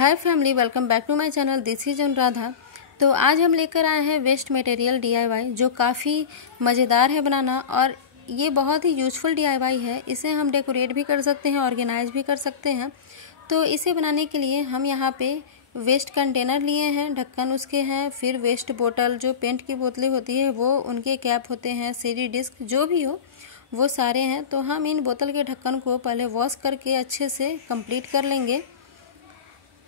Hi family, welcome back to my channel. This is Anuradha. तो आज हम लेकर आए हैं वेस्ट मटेरियल डीआईवाई, जो काफ़ी मज़ेदार है बनाना और ये बहुत ही यूज़फुल डीआईवाई है। इसे हम डेकोरेट भी कर सकते हैं, ऑर्गेनाइज भी कर सकते हैं। तो इसे बनाने के लिए हम यहाँ पे वेस्ट कंटेनर लिए हैं, ढक्कन उसके हैं, फिर वेस्ट बोतल, जो पेंट की बोतलें होती है वो, उनके कैप होते हैं, सीडी डिस्क जो भी हो वो सारे हैं। तो हम इन बोतल के ढक्कन को पहले वॉश करके अच्छे से कंप्लीट कर लेंगे।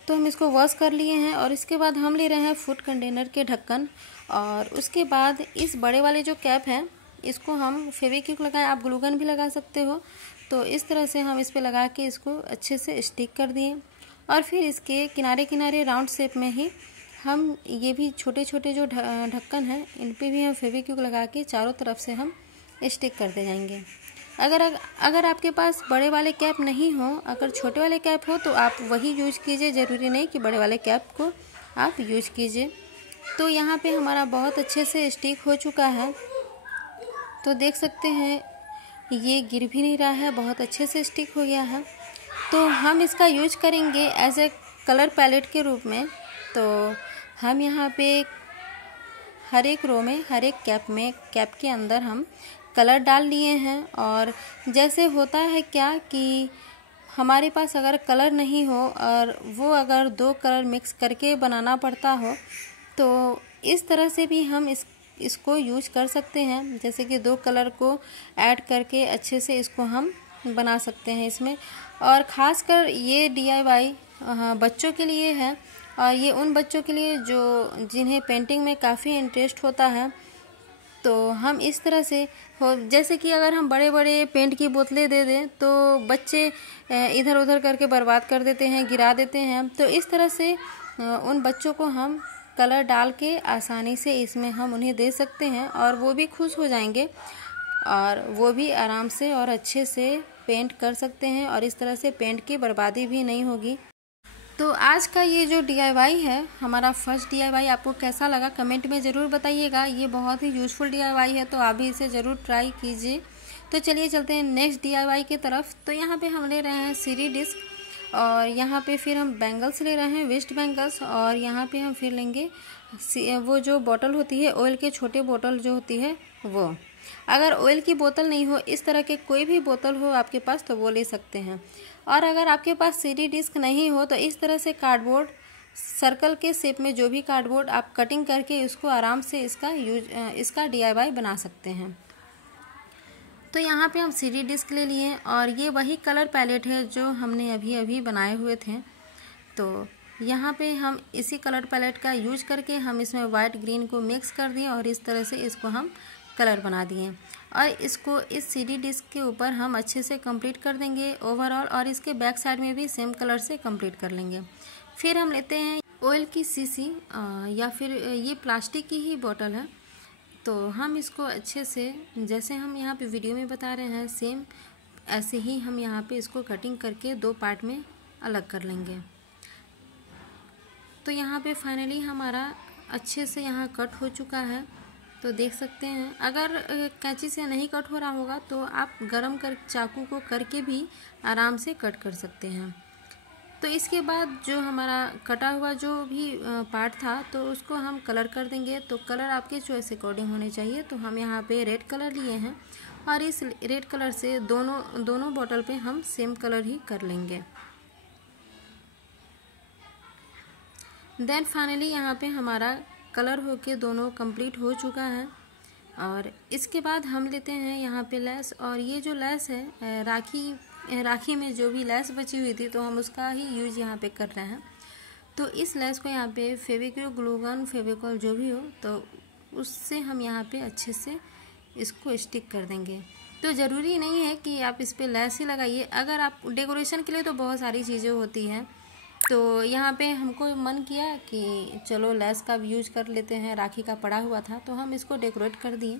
तो हम इसको वॉश कर लिए हैं और इसके बाद हम ले रहे हैं फूड कंटेनर के ढक्कन और उसके बाद इस बड़े वाले जो कैप है इसको हम फेविक्विक लगाएं, आप ग्लू गन भी लगा सकते हो। तो इस तरह से हम इस पे लगा के इसको अच्छे से स्टिक कर दिए और फिर इसके किनारे किनारे राउंड शेप में ही हम ये भी छोटे छोटे जो ढक्कन हैं इन पे भी हम फेविक्विक लगा के चारों तरफ से हम स्टिक करते जाएंगे। अगर आपके पास बड़े वाले कैप नहीं हो, अगर छोटे वाले कैप हो तो आप वही यूज कीजिए, ज़रूरी नहीं कि बड़े वाले कैप को आप यूज कीजिए। तो यहाँ पे हमारा बहुत अच्छे से स्टिक हो चुका है। तो देख सकते हैं ये गिर भी नहीं रहा है, बहुत अच्छे से स्टिक हो गया है। तो हम इसका यूज करेंगे एज ए कलर पैलेट के रूप में। तो हम यहाँ पे हर एक रो में, हर एक कैप के अंदर हम कलर डाल लिए हैं। और जैसे होता है क्या कि हमारे पास अगर कलर नहीं हो और वो अगर दो कलर मिक्स करके बनाना पड़ता हो तो इस तरह से भी हम इसको यूज कर सकते हैं। जैसे कि दो कलर को ऐड करके अच्छे से इसको हम बना सकते हैं इसमें। और ख़ासकर ये डीआईवाई बच्चों के लिए है और ये उन बच्चों के लिए जिन्हें पेंटिंग में काफ़ी इंटरेस्ट होता है। तो हम इस तरह से जैसे कि अगर हम बड़े बड़े पेंट की बोतलें दे दें तो बच्चे इधर उधर करके बर्बाद कर देते हैं, गिरा देते हैं। तो इस तरह से उन बच्चों को हम कलर डाल के आसानी से इसमें हम उन्हें दे सकते हैं और वो भी खुश हो जाएंगे और वो भी आराम से और अच्छे से पेंट कर सकते हैं और इस तरह से पेंट की बर्बादी भी नहीं होगी। तो आज का ये जो डीआईवाई है, हमारा फर्स्ट डीआईवाई, आपको कैसा लगा कमेंट में ज़रूर बताइएगा। ये बहुत ही यूज़फुल डीआईवाई है तो आप भी इसे ज़रूर ट्राई कीजिए। तो चलिए चलते हैं नेक्स्ट डीआईवाई की तरफ। तो यहाँ पे हम ले रहे हैं सीडी डिस्क और यहाँ पे फिर हम बैंगल्स ले रहे हैं, वेस्ट बैंगल्स। और यहाँ पे हम फिर लेंगे वो जो बोतल होती है ऑयल के, छोटे बोतल जो होती है वो। अगर ऑयल की बोतल नहीं हो, इस तरह के कोई भी बोतल हो आपके पास तो वो ले सकते हैं। और अगर आपके पास सीडी डिस्क नहीं हो तो इस तरह से कार्डबोर्ड, सर्कल के शेप में जो भी कार्डबोर्ड आप कटिंग करके इसको आराम से इसका डीआईवाई बना सकते हैं। तो यहाँ पे हम सीडी डिस्क ले लिए और ये वही कलर पैलेट है जो हमने अभी अभी बनाए हुए थे। तो यहाँ पे हम इसी कलर पैलेट का यूज करके हम इसमें वाइट ग्रीन को मिक्स कर दिए और इस तरह से इसको हम कलर बना दिए और इसको इस सीडी डिस्क के ऊपर हम अच्छे से कंप्लीट कर देंगे ओवरऑल। और इसके बैक साइड में भी सेम कलर से कंप्लीट कर लेंगे। फिर हम लेते हैं ऑयल की शीशी या फिर ये प्लास्टिक की ही बोतल है। तो हम इसको अच्छे से, जैसे हम यहाँ पे वीडियो में बता रहे हैं, सेम ऐसे ही हम यहाँ पे इसको कटिंग करके दो पार्ट में अलग कर लेंगे। तो यहाँ पे फाइनली हमारा अच्छे से यहाँ कट हो चुका है। तो देख सकते हैं, अगर कैंची से नहीं कट हो रहा होगा तो आप गरम कर चाकू को करके भी आराम से कट कर सकते हैं। तो इसके बाद जो हमारा कटा हुआ जो भी पार्ट था तो उसको हम कलर कर देंगे। तो कलर आपके चॉइस अकॉर्डिंग होने चाहिए। तो हम यहाँ पे रेड कलर लिए हैं और इस रेड कलर से दोनों बॉटल पे हम सेम कलर ही कर लेंगे। देन फाइनली यहाँ पे हमारा कलर होके दोनों कंप्लीट हो चुका है। और इसके बाद हम लेते हैं यहाँ पे लेस, और ये जो लेस है राखी में जो भी लेस बची हुई थी तो हम उसका ही यूज यहाँ पे कर रहे हैं। तो इस लेस को यहाँ पे फेविक्विक, ग्लू गन, फेविकॉल जो भी हो तो उससे हम यहाँ पे अच्छे से इसको स्टिक कर देंगे। तो ज़रूरी नहीं है कि आप इस पर लेस ही लगाइए, अगर आप डेकोरेशन के लिए तो बहुत सारी चीज़ें होती हैं। तो यहाँ पे हमको मन किया कि चलो लेस का भी यूज कर लेते हैं, राखी का पड़ा हुआ था तो हम इसको डेकोरेट कर दिए।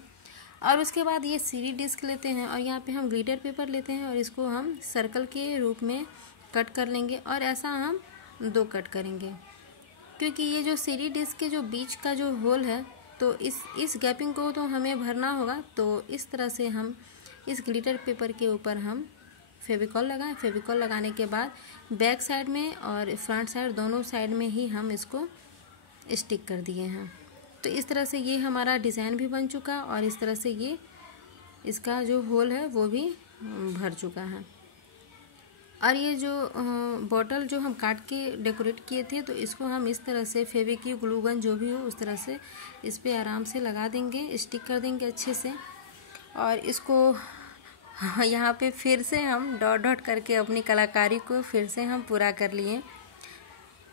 और उसके बाद ये सीडी डिस्क लेते हैं और यहाँ पे हम ग्लिटर पेपर लेते हैं और इसको हम सर्कल के रूप में कट कर लेंगे और ऐसा हम दो कट करेंगे, क्योंकि ये जो सीडी डिस्क के जो बीच का जो होल है तो इस गैपिंग को तो हमें भरना होगा। तो इस तरह से हम इस ग्लिटर पेपर के ऊपर हम फेविकॉल लगाएं। फेविकॉल लगाने के बाद बैक साइड में और फ्रंट साइड दोनों साइड में ही हम इसको स्टिक कर दिए हैं। तो इस तरह से ये हमारा डिज़ाइन भी बन चुका और इस तरह से ये इसका जो होल है वो भी भर चुका है। और ये जो बॉटल जो हम काट के डेकोरेट किए थे, तो इसको हम इस तरह से फेविक्विक, ग्लू गन जो भी हो उस तरह से इस पे आराम से लगा देंगे, स्टिक कर देंगे अच्छे से। और इसको यहाँ पे फिर से हम डॉट डॉट करके अपनी कलाकारी को फिर से हम पूरा कर लिए।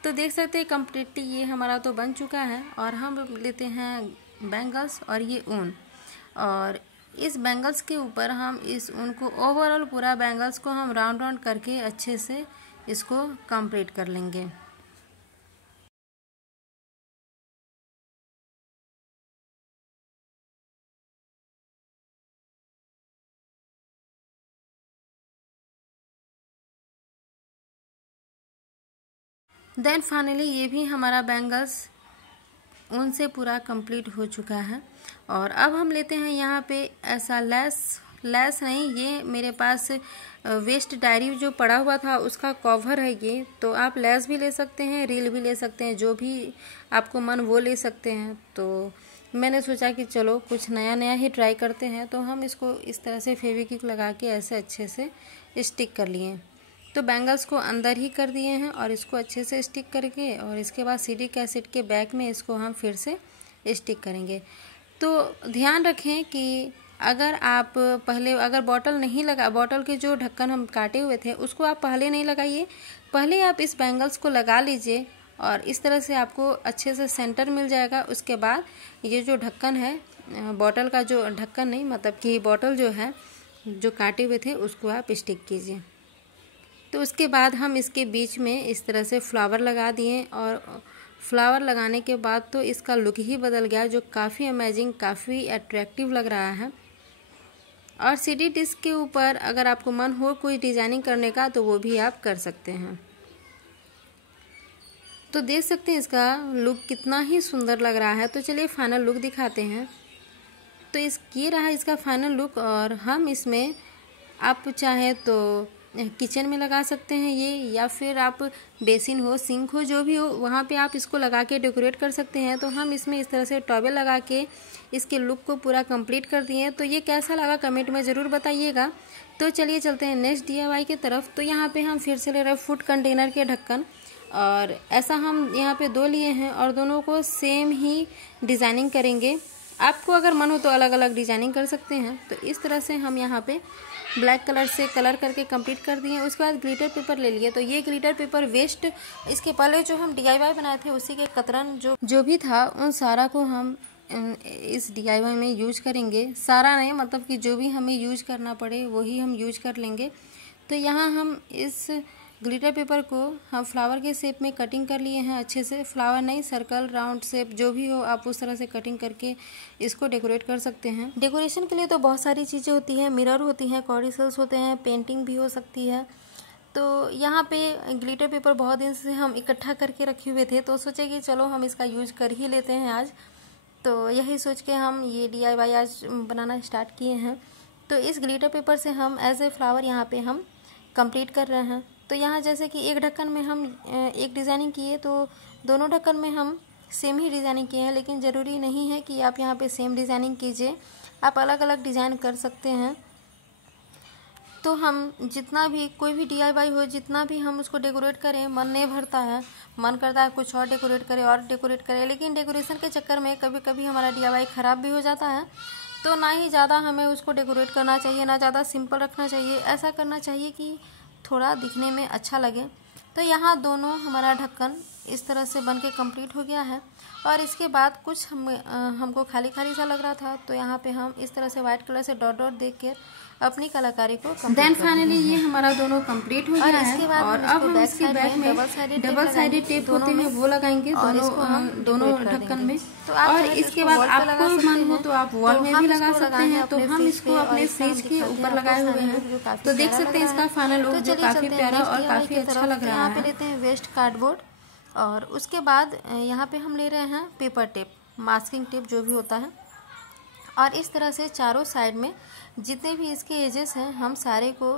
तो देख सकते हैं कम्प्लीटली ये हमारा तो बन चुका है। और हम लेते हैं बैंगल्स और ये ऊन, और इस बैंगल्स के ऊपर हम इस ऊन को ओवरऑल पूरा बैंगल्स को हम राउंड राउंड करके अच्छे से इसको कंप्लीट कर लेंगे। देन फाइनली ये भी हमारा बैंगल्स ऊन से पूरा कंप्लीट हो चुका है। और अब हम लेते हैं यहाँ पे ऐसा लेस नहीं, ये मेरे पास वेस्ट डायरी जो पड़ा हुआ था उसका कवर है ये। तो आप लेस भी ले सकते हैं, रील भी ले सकते हैं, जो भी आपको मन वो ले सकते हैं। तो मैंने सोचा कि चलो कुछ नया नया ही ट्राई करते हैं, तो हम इसको इस तरह से फेविक्विक लगा के ऐसे अच्छे से स्टिक कर लिए। तो बैंगल्स को अंदर ही कर दिए हैं और इसको अच्छे से स्टिक करके, और इसके बाद सीडी कैसेट के बैक में इसको हम फिर से स्टिक करेंगे। तो ध्यान रखें कि अगर आप पहले अगर बॉटल के जो ढक्कन हम काटे हुए थे उसको आप पहले नहीं लगाइए, पहले आप इस बैंगल्स को लगा लीजिए और इस तरह से आपको अच्छे से सेंटर मिल जाएगा। उसके बाद ये जो ढक्कन है, बॉटल का जो ढक्कन नहीं, मतलब कि बॉटल जो है जो काटे हुए थे उसको आप स्टिक कीजिए। तो उसके बाद हम इसके बीच में इस तरह से फ्लावर लगा दिए, और फ्लावर लगाने के बाद तो इसका लुक ही बदल गया, जो काफ़ी अमेजिंग, काफ़ी अट्रैक्टिव लग रहा है। और सीडी डिस्क के ऊपर अगर आपको मन हो कोई डिजाइनिंग करने का तो वो भी आप कर सकते हैं। तो देख सकते हैं इसका लुक कितना ही सुंदर लग रहा है। तो चलिए फाइनल लुक दिखाते हैं। तो ये रहा इसका फाइनल लुक। और हम इसमें आप चाहे तो किचन में लगा सकते हैं ये, या फिर आप बेसिन हो, सिंक हो, जो भी हो वहाँ पे आप इसको लगा के डेकोरेट कर सकते हैं। तो हम इसमें इस तरह से टॉवेल लगा के इसके लुक को पूरा कंप्लीट कर दिए। तो ये कैसा लगा कमेंट में ज़रूर बताइएगा। तो चलिए चलते हैं नेक्स्ट DIY की तरफ। तो यहाँ पे हम फिर से ले रहे हैं फूड कंटेनर के ढक्कन, और ऐसा हम यहाँ पे 2 लिए हैं और दोनों को सेम ही डिज़ाइनिंग करेंगे। आपको अगर मन हो तो अलग अलग डिज़ाइनिंग कर सकते हैं। तो इस तरह से हम यहाँ पे ब्लैक कलर से कलर करके कंप्लीट कर दिए। उसके बाद ग्लिटर पेपर ले लिए। तो ये ग्लिटर पेपर वेस्ट, इसके पहले जो हम DIY बनाए थे उसी के कतरन जो भी था उन सारा को हम इस DIY में यूज करेंगे। सारा नहीं, मतलब कि जो भी हमें यूज करना पड़े वही हम यूज कर लेंगे। तो यहाँ हम इस ग्लिटर पेपर को हम फ्लावर के शेप में कटिंग कर लिए हैं अच्छे से। फ्लावर नहीं, सर्कल, राउंड शेप जो भी हो आप उस तरह से कटिंग करके इसको डेकोरेट कर सकते हैं। डेकोरेशन के लिए तो बहुत सारी चीज़ें होती हैं, मिरर होती हैं, कॉर्डिसल्स होते हैं, पेंटिंग भी हो सकती है। तो यहाँ पे ग्लिटर पेपर बहुत दिन से हम इकट्ठा करके रखे हुए थे, तो सोचे कि चलो हम इसका यूज कर ही लेते हैं आज। तो यही सोच के हम ये DIY आज बनाना स्टार्ट किए हैं। तो इस ग्लिटर पेपर से हम एज ए फ्लावर यहाँ पे हम कंप्लीट कर रहे हैं। तो यहाँ जैसे कि एक ढक्कन में हम एक डिज़ाइनिंग किए, तो दोनों ढक्कन में हम सेम ही डिज़ाइनिंग किए हैं, लेकिन ज़रूरी नहीं है कि आप यहाँ पे सेम डिज़ाइनिंग कीजिए, आप अलग अलग डिज़ाइन कर सकते हैं। तो हम जितना भी कोई भी DIY हो, जितना भी हम उसको डेकोरेट करें, मन नहीं भरता है, मन करता है कुछ और डेकोरेट करें, लेकिन डेकोरेशन के चक्कर में कभी कभी हमारा DIY ख़राब भी हो जाता है। तो ना ही ज़्यादा हमें उसको डेकोरेट करना चाहिए, ना ज़्यादा सिंपल रखना चाहिए। ऐसा करना चाहिए कि थोड़ा दिखने में अच्छा लगे। तो यहाँ दोनों हमारा ढक्कन इस तरह से बन के कम्प्लीट हो गया है। और इसके बाद कुछ हमको खाली खाली सा लग रहा था, तो यहाँ पे हम इस तरह से वाइट कलर से डॉट डॉट देख के अपनी कलाकारी को देन फाइनली ये हमारा दोनों कंप्लीट हो गया है। और अब हम इसके बैक में डबल साइडेड टेप होते हैं वो लगाएंगे दोनों ढक्कन में। और इसके बाद आपको मन हो तो आप वॉल में भी लगा सकते हैं। तो हम इसको अपने फ्रिज के ऊपर लगाए हुए हैं। तो देख सकते हैं इसका फाइनल लुक जो काफी प्यारा और काफी अच्छा लग रहा है। यहाँ पे लेते हैं वेस्ट कार्डबोर्ड, और उसके बाद यहाँ पे हम ले रहे हैं पेपर टेप, मास्किंग टेप जो भी होता है। और इस तरह से चारों साइड में जितने भी इसके एजेस हैं हम सारे को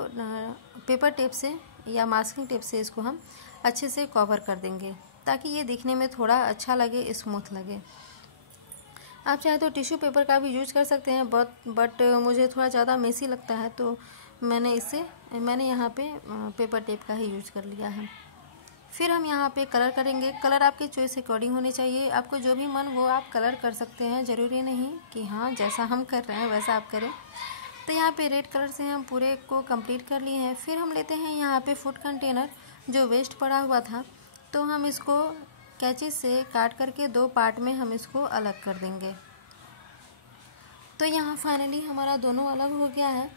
पेपर टेप से या मास्किंग टेप से इसको हम अच्छे से कवर कर देंगे ताकि ये दिखने में थोड़ा अच्छा लगे, स्मूथ लगे। आप चाहे तो टिश्यू पेपर का भी यूज कर सकते हैं, बट मुझे थोड़ा ज़्यादा मेसी लगता है तो मैंने यहाँ पे पेपर टेप का ही यूज कर लिया है। फिर हम यहाँ पे कलर करेंगे। कलर आपके चॉइस अकॉर्डिंग होने चाहिए, आपको जो भी मन हो आप कलर कर सकते हैं, ज़रूरी नहीं कि हाँ जैसा हम कर रहे हैं वैसा आप करें। तो यहाँ पे रेड कलर से हम पूरे को कंप्लीट कर लिए हैं। फिर हम लेते हैं यहाँ पे फूड कंटेनर जो वेस्ट पड़ा हुआ था, तो हम इसको कैंची से काट करके 2 पार्ट में हम इसको अलग कर देंगे। तो यहाँ फाइनली हमारा दोनों अलग हो गया है।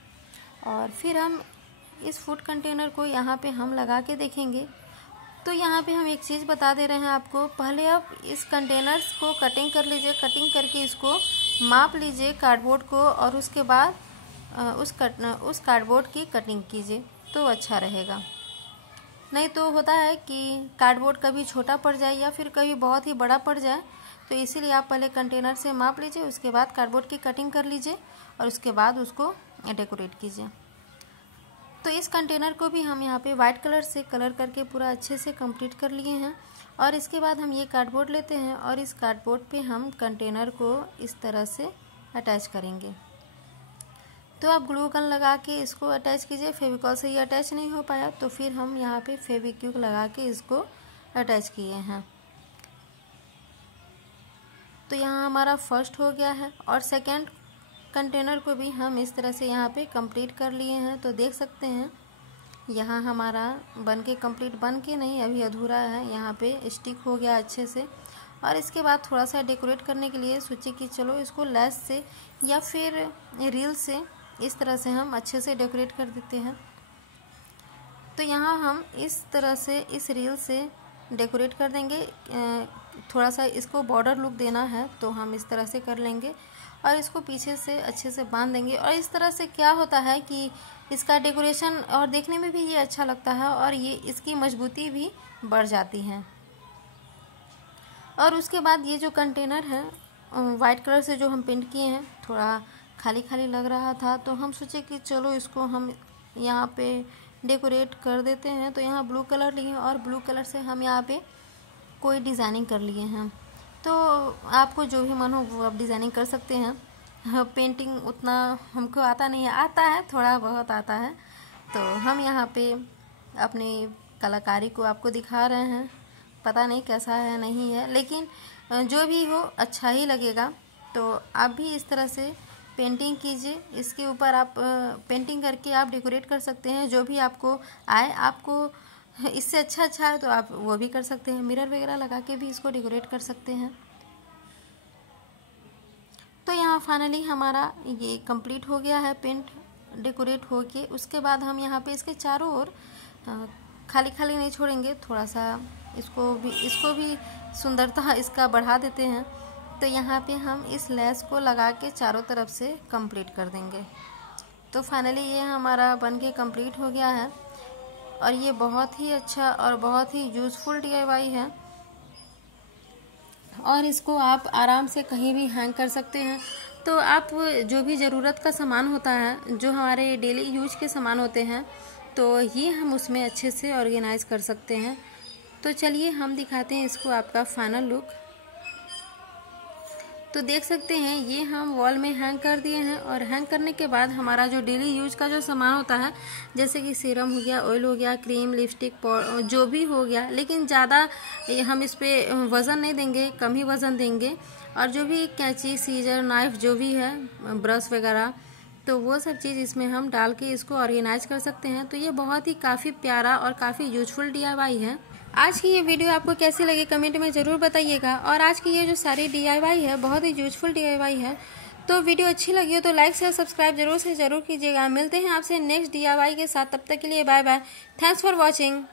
और फिर हम इस फूड कंटेनर को यहाँ पे हम लगा के देखेंगे। तो यहाँ पे हम एक चीज़ बता दे रहे हैं आपको, पहले आप इस कंटेनर्स को कटिंग कर लीजिए, कटिंग करके इसको माप लीजिए कार्डबोर्ड को, और उसके बाद उस कार्डबोर्ड की कटिंग कीजिए तो अच्छा रहेगा। नहीं तो होता है कि कार्डबोर्ड कभी छोटा पड़ जाए या फिर कभी बहुत ही बड़ा पड़ जाए, तो इसीलिए आप पहले कंटेनर से माप लीजिए, उसके बाद कार्डबोर्ड की कटिंग कर लीजिए और उसके बाद उसको डेकोरेट कीजिए। तो इस कंटेनर को भी हम यहाँ पे वाइट कलर से कलर करके पूरा अच्छे से कंप्लीट कर लिए हैं। और इसके बाद हम ये कार्डबोर्ड लेते हैं और इस कार्डबोर्ड पे हम कंटेनर को इस तरह से अटैच करेंगे। तो आप ग्लू गन लगा के इसको अटैच कीजिए, फेविकॉल से ये अटैच नहीं हो पाया तो फिर हम यहाँ पे फेविक्विक लगा के इसको अटैच किए हैं। तो यहाँ हमारा फर्स्ट हो गया है और सेकेंड कंटेनर को भी हम इस तरह से यहाँ पे कंप्लीट कर लिए हैं। तो देख सकते हैं यहाँ हमारा बन के कंप्लीट, बन के नहीं अभी अधूरा है, यहाँ पे स्टिक हो गया अच्छे से। और इसके बाद थोड़ा सा डेकोरेट करने के लिए सोचे कि चलो इसको लेस से या फिर रील से इस तरह से हम अच्छे से डेकोरेट कर देते हैं। तो यहाँ हम इस तरह से इस रील से डेकोरेट कर देंगे। थोड़ा सा इसको बॉर्डर लुक देना है तो हम इस तरह से कर लेंगे और इसको पीछे से अच्छे से बांध देंगे। और इस तरह से क्या होता है कि इसका डेकोरेशन और देखने में भी ये अच्छा लगता है और ये इसकी मजबूती भी बढ़ जाती है। और उसके बाद ये जो कंटेनर है वाइट कलर से जो हम पेंट किए हैं, थोड़ा खाली खाली लग रहा था तो हम सोचे कि चलो इसको हम यहाँ पे डेकोरेट कर देते हैं। तो यहाँ ब्लू कलर लिए और ब्लू कलर से हम यहाँ पे कोई डिज़ाइनिंग कर लिए हैं। तो आपको जो भी मन हो वो आप डिज़ाइनिंग कर सकते हैं। पेंटिंग उतना हमको आता नहीं है, आता है थोड़ा बहुत आता है। तो हम यहाँ पे अपनी कलाकारी को आपको दिखा रहे हैं, पता नहीं कैसा है नहीं है, लेकिन जो भी हो अच्छा ही लगेगा। तो आप भी इस तरह से पेंटिंग कीजिए, इसके ऊपर आप पेंटिंग करके आप डेकोरेट कर सकते हैं। जो भी आपको आए, आपको इससे अच्छा है तो आप वो भी कर सकते हैं। मिरर वगैरह लगा के भी इसको डेकोरेट कर सकते हैं। तो यहाँ फाइनली हमारा ये कंप्लीट हो गया है, पेंट डेकोरेट हो के। उसके बाद हम यहाँ पे इसके चारों ओर खाली खाली नहीं छोड़ेंगे, थोड़ा सा इसको भी सुंदरता इसका बढ़ा देते हैं। तो यहाँ पे हम इस लेस को लगा के चारों तरफ से कंप्लीट कर देंगे। तो फाइनली ये हमारा बन के कंप्लीट हो गया है और ये बहुत ही अच्छा और बहुत ही यूज़फुल DIY है और इसको आप आराम से कहीं भी हैंग कर सकते हैं। तो आप जो भी ज़रूरत का सामान होता है, जो हमारे डेली यूज के सामान होते हैं, तो ये हम उसमें अच्छे से ऑर्गेनाइज कर सकते हैं। तो चलिए हम दिखाते हैं इसको आपका फाइनल लुक। तो देख सकते हैं ये हम वॉल में हैंग कर दिए हैं और हैंग करने के बाद हमारा जो डेली यूज का जो सामान होता है, जैसे कि सीरम हो गया, ऑयल हो गया, क्रीम, लिपस्टिक, जो भी हो गया, लेकिन ज़्यादा हम इस पे वज़न नहीं देंगे, कम ही वज़न देंगे। और जो भी कैंची, सीजर, नाइफ जो भी है, ब्रश वगैरह, तो वो सब चीज़ इसमें हम डाल के इसको ऑर्गेनाइज कर सकते हैं। तो ये बहुत ही काफ़ी प्यारा और काफ़ी यूजफुल DIY है। आज की ये वीडियो आपको कैसी लगी कमेंट में ज़रूर बताइएगा। और आज की ये जो सारी DIY है बहुत ही यूजफुल DIY है। तो वीडियो अच्छी लगी हो तो लाइक शेयर सब्सक्राइब जरूर कीजिएगा। मिलते हैं आपसे नेक्स्ट DIY के साथ, तब तक के लिए bye bye. Thanks for watching.